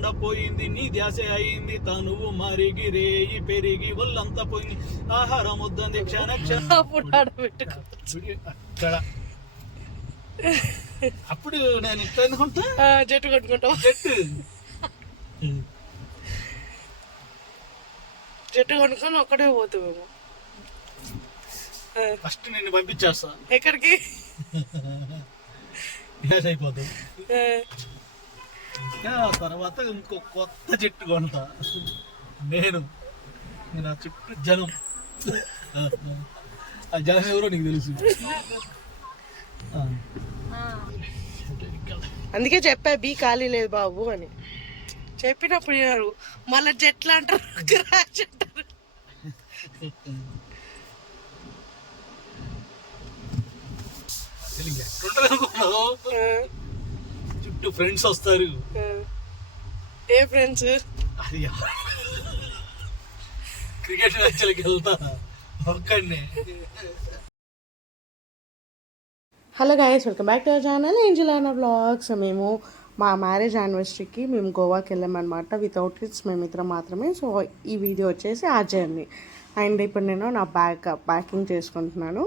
లేకుండా పోయింది నీ ధ్యాస అయింది తనువు మరిగి రేయి పెరిగి ఒళ్ళంతా పోయింది ఆహారం వద్దంది క్షణ అప్పుడు నేను ఇట్లా అనుకుంటా జట్టు కట్టుకుంటాం జట్టు కొనుక్కొని ఒక్కడే పోతామేమో ఫస్ట్ నిన్ను పంపించేస్తా ఎక్కడికి గ్యాస్ అయిపోతాం తర్వాత ఇంకో కొత్త చెట్టు కొంటా నేను నా చుట్టూ జనం ఆ జనం ఎవరో నీకు తెలుసు అందుకే చెప్పా బీ ఖాళీ లేదు బాబు అని చెప్పినప్పుడు మళ్ళీ జట్లు అంటారు క్రాష్ అంటారు చుట్టూ ఫ్రెండ్స్ వస్తారు ఏ ఫ్రెండ్స్ అది క్రికెట్ మ్యాచ్లకి వెళ్తా ఒక్కడినే. Hello guys, welcome back to our channel Angelina vlogs. మేము మా మ్యారేజ్ యానివర్సరీకి మేము గోవాకి వెళ్ళామన్నమాట. వితౌట్ కిడ్స్ మేమిద్దరం మాత్రమే. సో ఈ వీడియో వచ్చేసి ఆ జర్నీ. అండ్ ఇప్పుడు నేను నా ప్యాకింగ్ చేసుకుంటున్నాను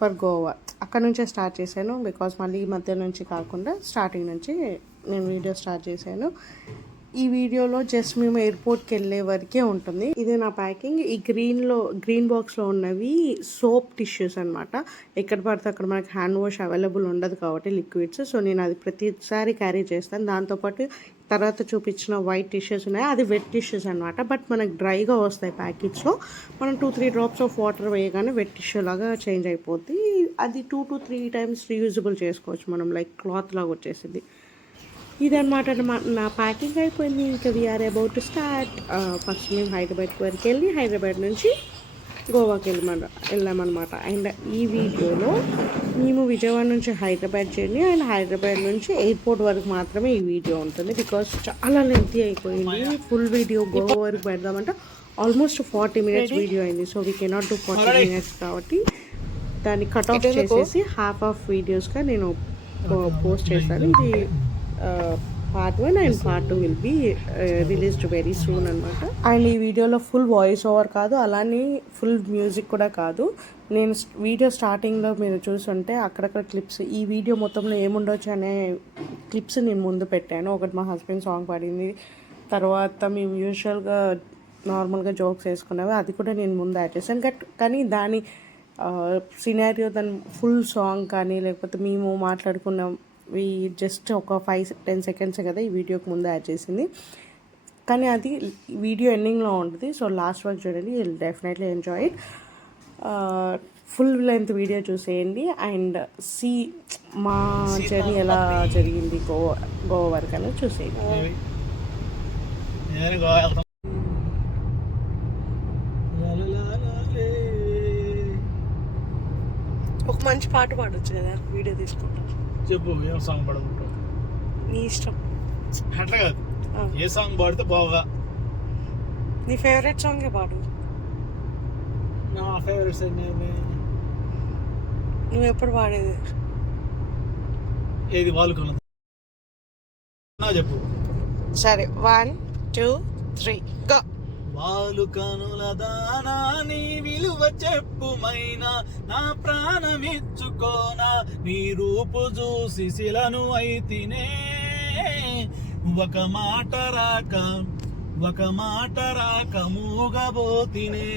ఫర్ గోవా. అక్కడ నుంచే స్టార్ట్ చేశాను బికాస్ మళ్ళీ ఈ మధ్య నుంచి కాకుండా స్టార్టింగ్ నుంచి నేను వీడియో స్టార్ట్ చేశాను. ఈ వీడియోలో జస్ట్ మేము ఎయిర్పోర్ట్కి వెళ్ళే వరకే ఉంటుంది. ఇదే నా ప్యాకింగ్. ఈ గ్రీన్ బాక్స్లో ఉన్నవి సోప్ టిష్యూస్ అనమాట. ఎక్కడ పడితే అక్కడ మనకి హ్యాండ్ వాష్ అవైలబుల్ ఉండదు కాబట్టి లిక్విడ్స్. సో నేను అది ప్రతిసారి క్యారీ చేస్తాను. దాంతోపాటు తర్వాత చూపించిన వైట్ టిష్యూస్ ఉన్నాయి, అది వెట్ టిష్యూస్ అనమాట. బట్ మనకు డ్రైగా వస్తాయి ప్యాకెట్స్లో. మనం 2-3 డ్రాప్స్ ఆఫ్ వాటర్ వేయగానే వెట్ టిష్యూ లాగా చేంజ్ అయిపోద్ది. అది 2 to 3 times రీయూజబుల్ చేసుకోవచ్చు మనం, లైక్ క్లాత్ లాగా వచ్చేసింది. ఇదన్నమాట నా ప్యాకింగ్ అయిపోయింది. ఇంకా we're about to start. First మేము హైదరాబాద్ వరకు వెళ్ళి హైదరాబాద్ నుంచి గోవాకి వెళ్ళామన్నమాట. అండ్ ఈ వీడియోలో మేము విజయవాడ నుంచి హైదరాబాద్ జర్నీ అండ్ హైదరాబాద్ నుంచి ఎయిర్పోర్ట్ వరకు మాత్రమే ఈ వీడియో ఉంటుంది. బికాస్ చాలా లెంతీ అయిపోయింది. ఫుల్ వీడియో గోవా వరకు పెడదామంటే ఆల్మోస్ట్ 40 minutes వీడియో అయింది. So we cannot do 40 minutes కాబట్టి దాన్ని కట్ ఆఫ్ చేసేసి హాఫ్ ఆఫ్ వీడియోస్గా నేను పోస్ట్ చేశాను. ఇది part 1 and part 2 will be released very soon అనమాట. అండ్ ఈ వీడియోలో ఫుల్ వాయిస్ ఓవర్ కాదు, అలానే ఫుల్ మ్యూజిక్ కూడా కాదు. నేను వీడియో స్టార్టింగ్లో మీరు చూసుంటే అక్కడక్కడ క్లిప్స్, ఈ వీడియో మొత్తంలో ఏముండొచ్చు అనే క్లిప్స్ నేను ముందు పెట్టాను. ఒకటి మా హస్బెండ్ సాంగ్ పాడింది, తర్వాత మేము యూజువల్గా నార్మల్గా జోక్స్ వేసుకునేవి, అది కూడా నేను ముందు యాడ్ చేశాను. కానీ దాని సినారియో దాని ఫుల్ సాంగ్ కానీ లేకపోతే మేము మాట్లాడుకున్న జస్ట్ ఒక 5-10 seconds కదా ఈ వీడియోకి ముందు యాడ్ చేసింది. కానీ అది వీడియో ఎండింగ్లో ఉంటుంది. సో లాస్ట్ వరకు చూడండి, you will definitely enjoy it. Full length video చూసేయండి అండ్ మా జర్నీ ఎలా జరిగింది గోవా వరకు అనేది చూసేయండి. ఒక మంచి పాట పాడొచ్చు కదా వీడియో తీసుకుంటా. చెప్పు, ఏం సాంగ్ పాడుకుంటావు? నీ ఇష్టం. అట్లా కాదు, ఏ సాంగ్ పాడితే బాగా. నీ ఫేవరెట్ సాంగే పాడు. నా ఫేవరెట్ సాంగ్ నువ్వు ఎప్పుడు పాడేది? ఏది వాలుకున్నది చెప్పు. సరే, 1 2 3 గో. వాలు కనుల దానా నీ విలువ చెప్పుమైనా నా ప్రాణమిచ్చుకోనా నీ రూపు చూసి శిలను అయితినే ఒక మాట రాక మూగబోతినే.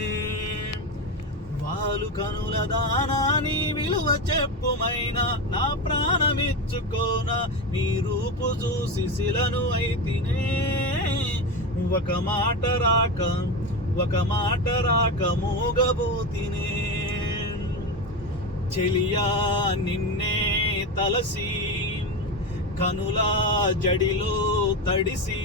వాలు కనుల దానా నీ విలువ చెప్పుమైనా నా ప్రాణమిచ్చుకోనా నీ రూపు చూసి శిలను అయితినే ఒక మాట రాక మూగబోతినే. చెలియా నిన్నే తలసి కనులా జడిలో తడిసి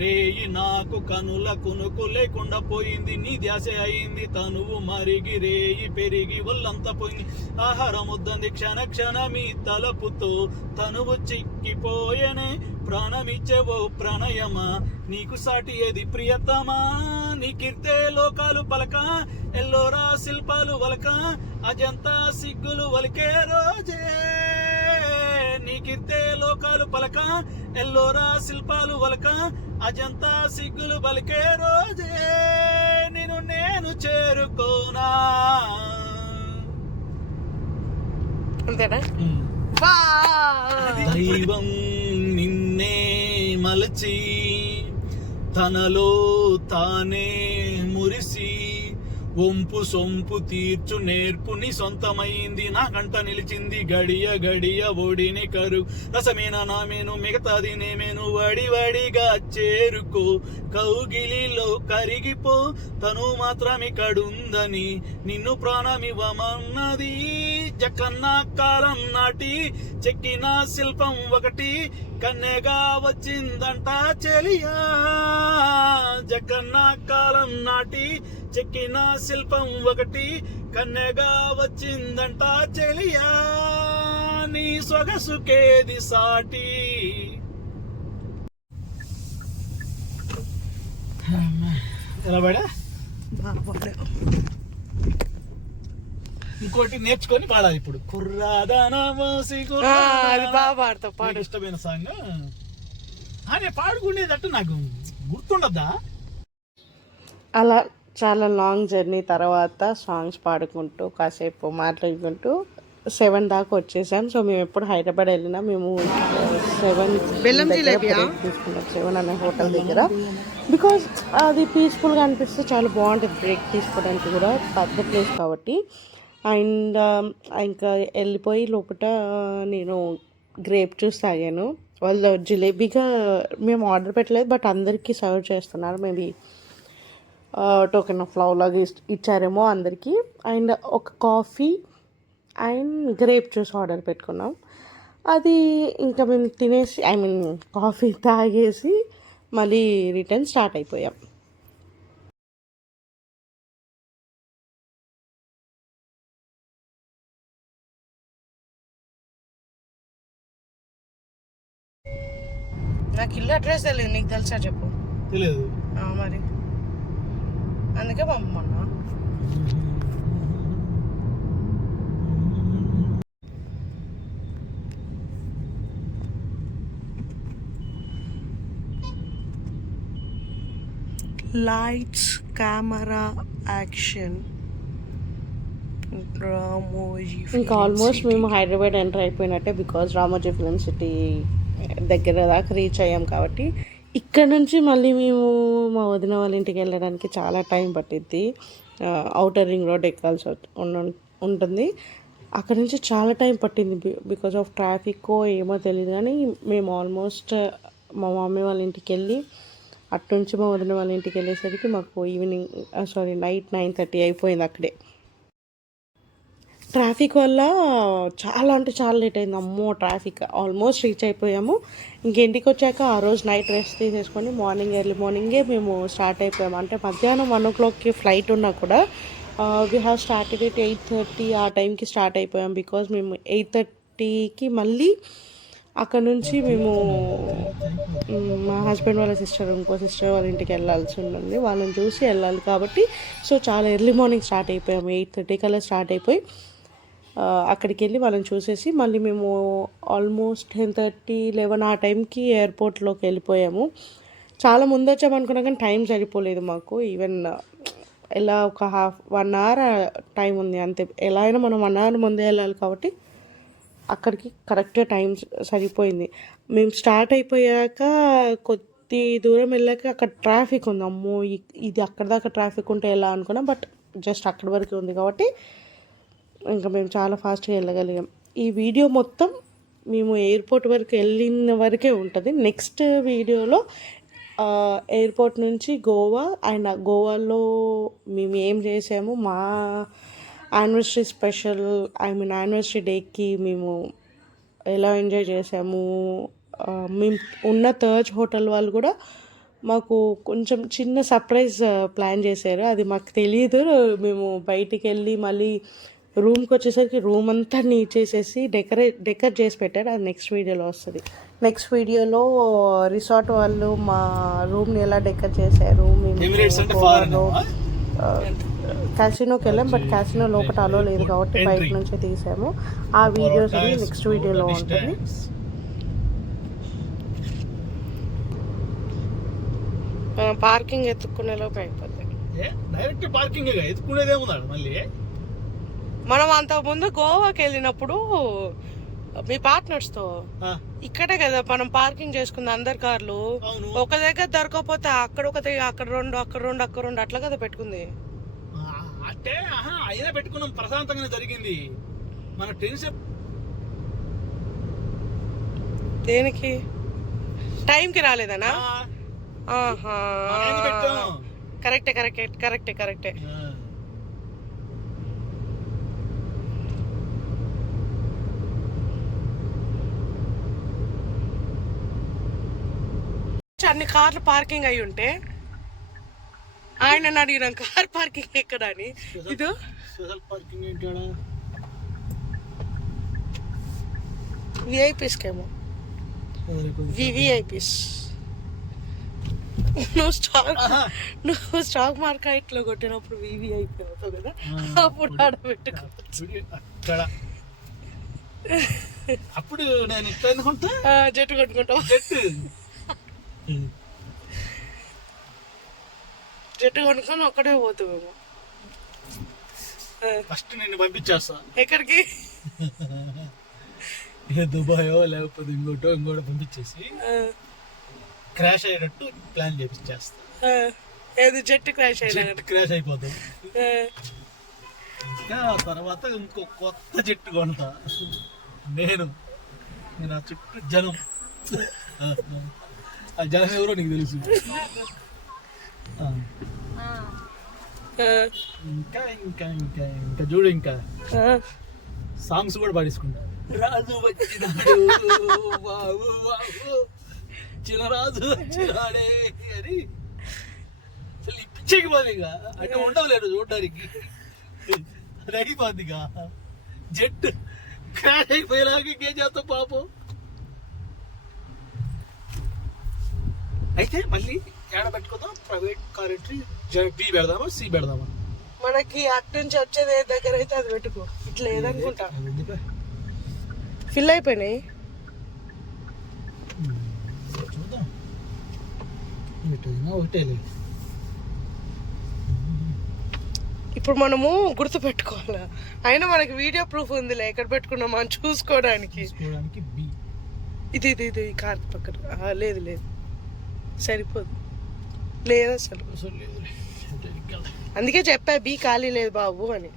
రేయి నాకు కనుల కునుకు లేకుండా పోయింది నీ ధ్యాస అయింది తనువు మరిగి రేయి పెరిగి ఒళ్ళంతా పోయింది ఆహారం వద్దంది క్షణ మీ తలపుతో తనువు చిక్కిపోయనే ప్రాణమిచ్చేవో ప్రణయమా నీకు సాటి ఏది ప్రియతమా నీ కీర్తే లోకాలు పలక ఎల్లోరా శిల్పాలు వలక అజంతా సిగ్గులు వలికే రోజే నీ పైకిర్తే లోకాలు పలక ఎల్లోరా శిల్పాలు వలక అజంతా సిగ్గులు బలికే రోజే నిన్ను నేను చేరుకోనా. అంతేనా? దైవం నిన్నే మలచి తనలో తానే మురిసి వంపు సొంపు తీర్చు నేర్పుని సొంతమైంది నా కంట నిలిచింది గడియ గడియ ఓడిని కరు రసమేనా నామేను మిగతాది నేమేను వడివడిగా చేరుకో కౌగిలిలో కరిగిపో తను మాత్రమే కడుందని నిన్ను ప్రాణమివ్వమన్నది జకన్న కాలం నాటి చెక్కిన శిల్పం ఒకటి కన్నెగా వచ్చిందంట చెలియా. జకన్న కాలం నాటి చెక్కిన శిల్పం ఒకటి కన్నెగా వచ్చిందంట చెలియా. నీ సొగసుకేది సాటి. ఎలా పడా? ఇంకోటి నేర్చుకొని పాడాలి ఇప్పుడు. అది బాగా పాడతావు, పాడు. ఇష్టమైన సాంగ్ అనే పాడుకునేటట్టు నాకు గుర్తుండద్దా? అలా చాలా లాంగ్ జర్నీ తర్వాత సాంగ్స్ పాడుకుంటూ కాసేపు మాట్లాడుకుంటూ 7 దాకా వచ్చేసాం. సో మేము ఎప్పుడు హైదరాబాద్ వెళ్ళినా మేము 7 తీసుకుంటాం, 7 అనే హోటల్ దగ్గర. బికాజ్ అది పీస్ఫుల్గా అనిపిస్తే చాలా బాగుంటుంది బ్రేక్ తీసుకోవడానికి కూడా, పెద్ద ప్లేస్ కాబట్టి. అండ్ ఇంకా వెళ్ళిపోయి లోపల నేను గ్రేప్ జ్యూస్ తాగాను. వాళ్ళు జిలేబీగా మేము ఆర్డర్ పెట్టలేదు, బట్ అందరికీ సర్వ్ చేస్తున్నారు. మేబీ టోకెన్ ఆఫ్ లవ్ లాగా ఇచ్చారేమో అందరికీ. అండ్ ఒక coffee and grape juice order పెట్టుకున్నాం. అది ఇంకా మేము తినేసి కాఫీ తాగేసి మళ్ళీ రిటర్న్ స్టార్ట్ అయిపోయాం. నాకు ఇల్లు అడ్రస్ తెలియదు, నీకు తెలుసా చెప్పు? తెలియదు మరి అందుకే పంపమన్నా. Lights camera action. ఇంకా ఆల్మోస్ట్ మేము హైదరాబాద్ ఎంటర్ అయిపోయినట్టే, బికాజ్ రామోజీ ఫిలిం సిటీ దగ్గర దాకా రీచ్ అయ్యాం కాబట్టి. ఇక్కడ నుంచి మళ్ళీ మేము మా వదిన వాళ్ళ ఇంటికి వెళ్ళడానికి చాలా టైం పట్టిద్ది. ఔటర్ రింగ్ రోడ్ ఎక్కాల్సి ఉంటుంది. అక్కడ నుంచి చాలా టైం పట్టింది బికాజ్ ఆఫ్ ట్రాఫిక్ ఏమో తెలియదు. కానీ మేము ఆల్మోస్ట్ మా మమ్మీ వాళ్ళ ఇంటికి వెళ్ళి అటు నుంచి మా వదిన వాళ్ళ ఇంటికి వెళ్ళేసరికి మాకు నైట్ 9:30 అయిపోయింది అక్కడే. ట్రాఫిక్ వల్ల చాలా అంటే చాలా లేట్ అయింది. అమ్మో ట్రాఫిక్. ఆల్మోస్ట్ రీచ్ అయిపోయాము. ఇంటికి వచ్చాక ఆ రోజు నైట్ రెస్ట్ తీసేసుకొని ఎర్లీ మార్నింగే మేము స్టార్ట్ అయిపోయాము. అంటే మధ్యాహ్నం 1 o'clockకి ఫ్లైట్ ఉన్నా కూడా వీ హ్యావ్ స్టార్టెడ్ ఎట్ 8:30 ఆ టైంకి స్టార్ట్ అయిపోయాం. బికాజ్ మేము 8:30కి మళ్ళీ అక్కడ నుంచి మేము మా హస్బెండ్ వాళ్ళ ఇంకో సిస్టర్ వాళ్ళ ఇంటికి వెళ్ళాల్సి ఉంటుంది. వాళ్ళని చూసి వెళ్ళాలి కాబట్టి సో చాలా ఎర్లీ మార్నింగ్ స్టార్ట్ అయిపోయాము. 8:30 కల్లా స్టార్ట్ అయిపోయి అక్కడికి వెళ్ళి వాళ్ళని చూసేసి మళ్ళీ మేము ఆల్మోస్ట్ 10:30, 11 ఆ టైంకి ఎయిర్పోర్ట్లోకి వెళ్ళిపోయాము. చాలా ముందు వచ్చామనుకున్నా కానీ టైం సరిపోలేదు మాకు. ఈవెన్ ఎలా ఒక 1 hour టైం ఉంది అంతే. ఎలా అయినా మనం 1 hour ముందే వెళ్ళాలి కాబట్టి అక్కడికి కరెక్ట్గా టైం సరిపోయింది. మేము స్టార్ట్ అయిపోయాక కొద్ది దూరం వెళ్ళాక అక్కడ ట్రాఫిక్ ఉంది. అమ్మో ఇది అక్కడ దాకా ట్రాఫిక్ ఉంటే ఎలా అనుకున్నాం, బట్ జస్ట్ అక్కడి వరకు ఉంది కాబట్టి ఇంకా మేము చాలా ఫాస్ట్గా వెళ్ళగలిగాం. ఈ వీడియో మొత్తం మేము ఎయిర్పోర్ట్ వరకు వెళ్ళిన వరకే ఉంటుంది. నెక్స్ట్ వీడియోలో ఎయిర్పోర్ట్ నుంచి గోవా అండ్ గోవాలో మేము ఏం చేసాము, మా యానివర్సరీ స్పెషల్ యానివర్సరీ డేకి మేము ఎలా ఎంజాయ్ చేసాము. మేము ఉన్న తాజ్ హోటల్ వాళ్ళు కూడా మాకు కొంచెం చిన్న సర్ప్రైజ్ ప్లాన్ చేశారు. అది మాకు తెలియదు. మేము బయటికి వెళ్ళి మళ్ళీ రూమ్కి వచ్చేసరికి రూమ్ అంతా నీట్ చేసేసి డెకరేట్ చేసి పెట్టారు. అది నెక్స్ట్ వీడియోలో వస్తుంది. నెక్స్ట్ వీడియోలో రిసార్ట్ వాళ్ళు మా రూమ్ని ఎలా డెకరేట్ చేశారు. మేము క్యాసినోకి వెళ్ళాం, బట్ క్యాసినో లోపల అలో లేదు కాబట్టి బయట నుంచే తీసాము. ఆ వీడియోస్ అన్ని నెక్స్ట్ వీడియోలో ఉంటుంది. మనం పార్కింగ్ ఎత్తుక్కునేలోపు అయిపోతాయి. డైరెక్ట్ పార్కింగ్ ఎత్తుకునేదేమున్నాడు మళ్ళీ. మనం అంతకుముందు గోవాకి వెళ్ళినప్పుడు మీ పార్ట్నర్స్ తో ఇక్కడే కదా మనం పార్కింగ్ చేసుకుంది అందరి కార్లు. ఒక దగ్గర దొరకకపోతే అక్కడ ఒకటి, అక్కడ రెండు, అక్కడ రెండు అట్లా కదా పెట్టుకుంది. అంటే అయినా పెట్టుకున్నాం, ప్రశాంతంగానే జరిగింది. మన టెన్షన్ దేనికి టైంకి రాలేదనా? కరెక్టే కరెక్టే కరెక్టే కరెక్టే. అన్ని కార్లు పార్కింగ్ అయి ఉంటే ఆయన అడిగిన కార్ పార్కింగ్ ఎక్కడ అని. ఇది విఐపీస్కేమో, వివిఐపీస్. నువ్వు స్టాక్ మార్కెట్ లో కొట్టినప్పుడు వివిఐపీ అవుతావు కదా, అప్పుడు ఆడ పెట్టుకోవచ్చు. అప్పుడు నేను ఇట్లా ఎందుకుంటా జట్టు కొట్టుకుంటావు. జట్టు కొనుక్కొని ఒక్కడే పోతావేమో. ఫస్ట్ నిన్ను పంపించేస్తా. ఎక్కడికి? దుబాయో లేకపోతే ఇంకోటో పంపించేసి క్రాష్ అయ్యేటట్టు ప్లాన్ చేపిచ్చేస్తా. ఏది జట్టు క్రాష్ అయినట్టు క్రాష్ అయిపోతాం. ఇంకా తర్వాత ఇంకో కొత్త జట్టు కొంటా నేను. ఆ చుట్టూ జనం, ఆ జనం ఎవరో నీకు తెలుసు. ఇంకా ఇంకా ఇంకా ఇంకా చూడు, ఇంకా సాంగ్స్ కూడా పాడేసుకుంటా. రాజు వచ్చినాడు బాబు బాబు, చిన్నరాజు వచ్చినాడే అని పిచ్చెక్కి పోదు. ఇక అంటే ఉండవలేదు చూడడానికి, అది అయిపోద్ది. ఇక జట్టు క్రాష్ అయిపోయేలాగా ఇంకేం చేస్తాం పాపం. అయితే మళ్ళీ ఏడ పెట్టుకుందాం, ప్రైవేట్ కార్ ఎంట్రీ బి పెడదామా సి పెడదామా? మనకి అటు నుంచి వచ్చేది ఏ దగ్గర అయితే అది పెట్టుకో. ఇట్లా ఏదనుకుంటా ఫిల్ అయిపోయినాయి. చూద్దాం, ఒకటేలే. ఇప్పుడు మనము గుర్తు పెట్టుకోవాలా? అయినా మనకి వీడియో ప్రూఫ్ ఉందిలే ఎక్కడ పెట్టుకున్నాం అని చూసుకోవడానికి. బి ఇది ఇది ఇది కార్ పక్కన లేదు లేదు, సరిపోదు. లేదు అసలు. అందుకే చెప్పా బీ ఖాళీ లేదు బాబు అని.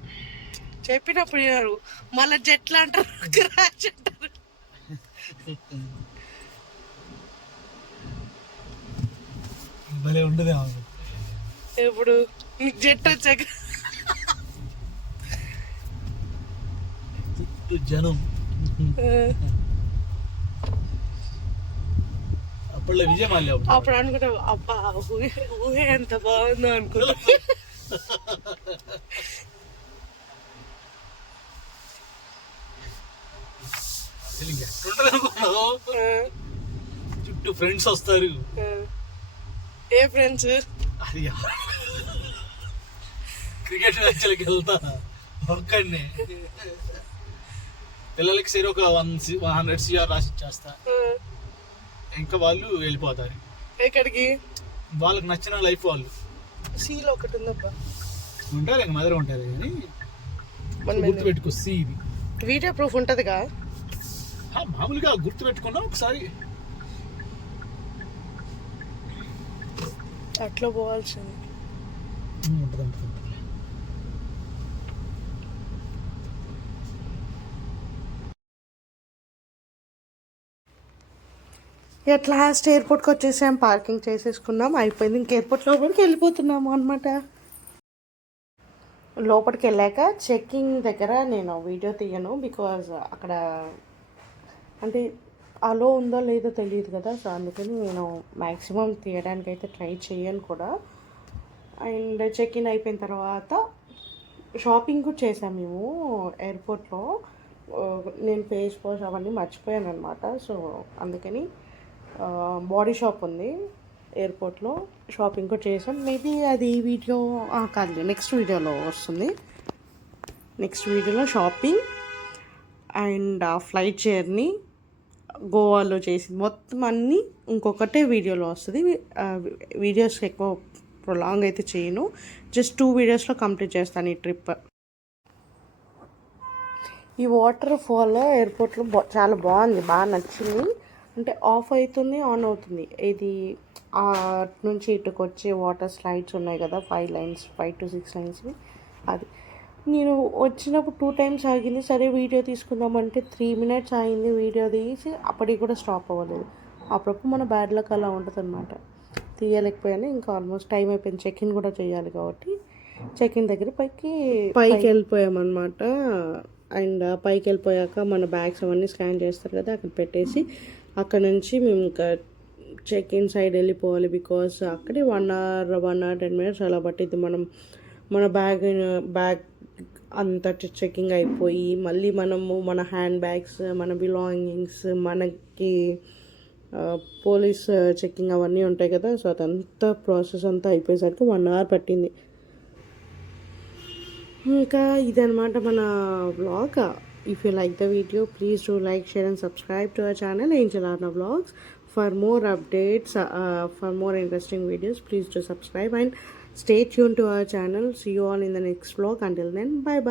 చెప్పినప్పుడు వినరు, మళ్ళీ జట్లు అంటారు, క్రాష్ అంటారు. భలే ఉండదు ఇప్పుడు నీకు జట్టు వచ్చాక జనం. అప్పుడు విజయమాల్య అప్పుడు అనుకుంటావు అబ్బా ఊహే ఎంత బాగుందో అనుకుంటా. చుట్టూ ఫ్రెండ్స్ వస్తారు. ఏ ఫ్రెండ్స్? అది క్రికెట్ మ్యాచ్లకి వెళ్తా ఒక్కడిని, పిల్లలకి సరే ఒక 100 CR రాసి ఇచ్చేస్తా. ఇంకా వాళ్ళు వెళ్ళిపోతారు. ఎక్కడికి? వాళ్ళకి నచ్చిన లైఫ్ వాళ్ళు. సీలో ఒకటి ఉందబ్బా, ఉంటారు ఇంక మదర్ ఉంటారు. కానీ గుర్తు పెట్టుకో, సి ఇది వీడియో ప్రూఫ్ ఉంటదిగా. మామూలుగా గుర్తు పెట్టుకున్నా ఒకసారి. అట్లా పోవాల్సింది. ఎట్ లాస్ట్ ఎయిర్పోర్ట్కి వచ్చేసాం, పార్కింగ్ చేసేసుకున్నాం, అయిపోయింది. ఇంక ఎయిర్పోర్ట్ లోపలికి వెళ్ళిపోతున్నాము అనమాట. లోపలికి వెళ్ళాక చెక్కింగ్ దగ్గర నేను వీడియో తీయను, బికాజ్ అక్కడ అంటే అలో ఉందో లేదో తెలియదు కదా. సో అందుకని నేను మ్యాక్సిమం తీయడానికి అయితే ట్రై చేయను కూడా. అండ్ చెక్ ఇన్ అయిపోయిన తర్వాత షాపింగ్ కూడా చేసాం మేము ఎయిర్పోర్ట్లో. నేను ఫేస్ వాష్ అవన్నీ మర్చిపోయాను అనమాట. సో అందుకని బాడీ షాప్ ఉంది ఎయిర్పోర్ట్లో, షాపింగ్ కూడా చేసాం. మేబీ అది ఈ వీడియో కాదు, నెక్స్ట్ వీడియోలో వస్తుంది. నెక్స్ట్ వీడియోలో షాపింగ్ అండ్ ఫ్లైట్ జర్నీ, గోవాలో చేసింది మొత్తం అన్నీ ఇంకొకటే వీడియోలో వస్తుంది. వీడియోస్ ఎక్కువ ప్రొలాంగ్ అయితే చేయను, జస్ట్ 2 వీడియోస్లో కంప్లీట్ చేస్తాను ఈ ట్రిప్. ఈ వాటర్ ఫాల్ ఎయిర్పోర్ట్లో చాలా బాగుంది, బాగా నచ్చింది. అంటే ఆఫ్ అవుతుంది, ఆన్ అవుతుంది. ఇది అటు నుంచి ఇటుకు వచ్చే వాటర్ స్లైడ్స్ ఉన్నాయి కదా, 5 to 6 లైన్స్. అది నేను వచ్చినప్పుడు 2 times ఆగింది. సరే వీడియో తీసుకుందామంటే 3 minutes ఆగింది. వీడియో తీసి అప్పటికి కూడా స్టాప్ అవ్వలేదు. అప్పుడప్పుడు మన బ్యాడ్ లక్ అలా ఉంటుంది అనమాట. తీయలేకపోయాను. ఇంకా ఆల్మోస్ట్ టైం అయిపోయింది, చెక్ ఇన్ కూడా చేయాలి కాబట్టి చెక్ ఇన్ దగ్గర పైకి వెళ్ళిపోయామన్నమాట. అండ్ పైకి వెళ్ళిపోయాక మన బ్యాగ్స్ అవన్నీ స్కాన్ చేస్తారు కదా, అక్కడ పెట్టేసి అక్కడ నుంచి మేము ఇంకా చెక్ ఇన్ సైడ్ వెళ్ళిపోవాలి. బికాస్ అక్కడే 1 hour 10 minutes అలా పట్టింది. మన బ్యాగ్ అంతా చెకింగ్ అయిపోయి మళ్ళీ మనము మన హ్యాండ్ బ్యాగ్స్, మన బిలాంగింగ్స్, మనకి పోలీస్ చెకింగ్ అవన్నీ ఉంటాయి కదా, సో అదంతా ప్రాసెస్ అంతా అయిపోయేసరికి 1 hour పట్టింది. ఇంకా ఇదనమాట మన vlog. If you like the video, please do like, share and subscribe to our channel Angel ఆర్నా vlogs. For more updates, for more interesting videos, please do subscribe and stay tuned to our channel. See you all in the next vlog. Until then, bye bye.